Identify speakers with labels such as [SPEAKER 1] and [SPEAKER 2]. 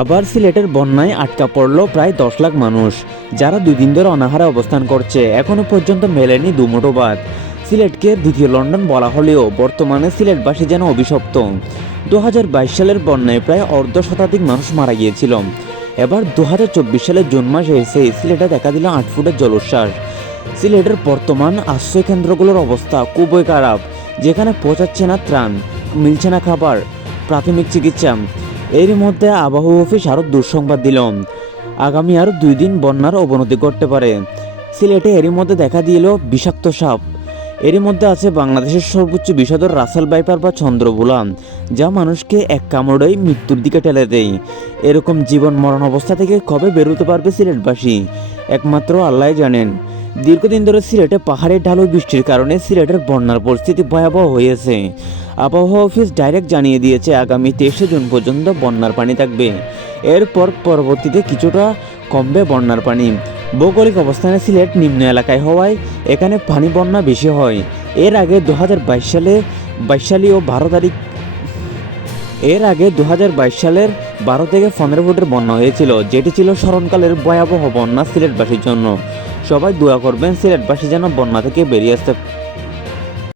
[SPEAKER 1] আবার সিলেটের বন্যায় আটকা পড়ল প্রায় দশ লাখ মানুষ, যারা দুই দিন ধরে অনাহারে অবস্থান করছে, এখনও পর্যন্ত মেলেনি দুমুঠো ভাত। সিলেটকে দ্বিতীয় লন্ডন বলা হলেও বর্তমানে সিলেটবাসী যেন অভিশপ্ত। দু হাজার বাইশ সালের বন্যায় প্রায় অর্ধ শতাধিক মানুষ মারা গিয়েছিল। এবার দু হাজার চব্বিশ সালের জুন মাসে এসে সিলেটে দেখা দিল আট ফুটের জলোচ্ছ্বাস। সিলেটের বর্তমান আশ্রয় কেন্দ্রগুলোর অবস্থা খুবই খারাপ, যেখানে পৌঁছাচ্ছে না ত্রাণ, মিলছে না খাবার, প্রাথমিক চিকিৎসা। এর মধ্যে আবহাওয়া অফিস আরও দুঃসংবাদ দিল। আগামী আরও দুই দিন বন্যার অবনতি ঘটতে পারে। সিলেটে এরই মধ্যে দেখা দিল বিষাক্ত সাপ। এরই মধ্যে আছে বাংলাদেশের সর্বোচ্চ বিষাদর রাসেল বাইপার বা চন্দ্রবোলা যা মানুষকে এক কামড়েই মৃত্যুর দিকে ঠেলে দেয়। এরকম জীবন মরণ অবস্থা থেকে কবে বেরোতে পারবে সিলেটবাসী? একমাত্র আল্লাহ জানেন। দীর্ঘদিন ধরে সিলেটে পাহাড়ের ঢালু বৃষ্টির কারণে সিলেটের বন্যার পরিস্থিতি ভয়াবহ হয়েছে। আবহাওয়া অফিস ডাইরেক্ট জানিয়ে দিয়েছে, আগামী তেইশে জুন পর্যন্ত বন্যার পানি থাকবে। এরপর পরবর্তীতে কিছুটা কমবে বন্যার পানি। ভৌগোলিক অবস্থানে সিলেট নিম্ন এলাকায় হওয়ায় এখানে পানি বন্যা বেশি হয়। এর আগে দু হাজার বাইশ সালে বাইশ সালে ও বারো তারিখ এর আগে দু হাজার বাইশ সালের বারো থেকে পনেরো ফুটের বন্যা হয়েছিল, যেটি ছিল স্মরণকালের ভয়াবহ বন্যা সিলেটবাসীর জন্য। সবাই দোয়া করবেন, সিলেটবাসী যেন বন্যা থেকে বেরিয়ে আসতে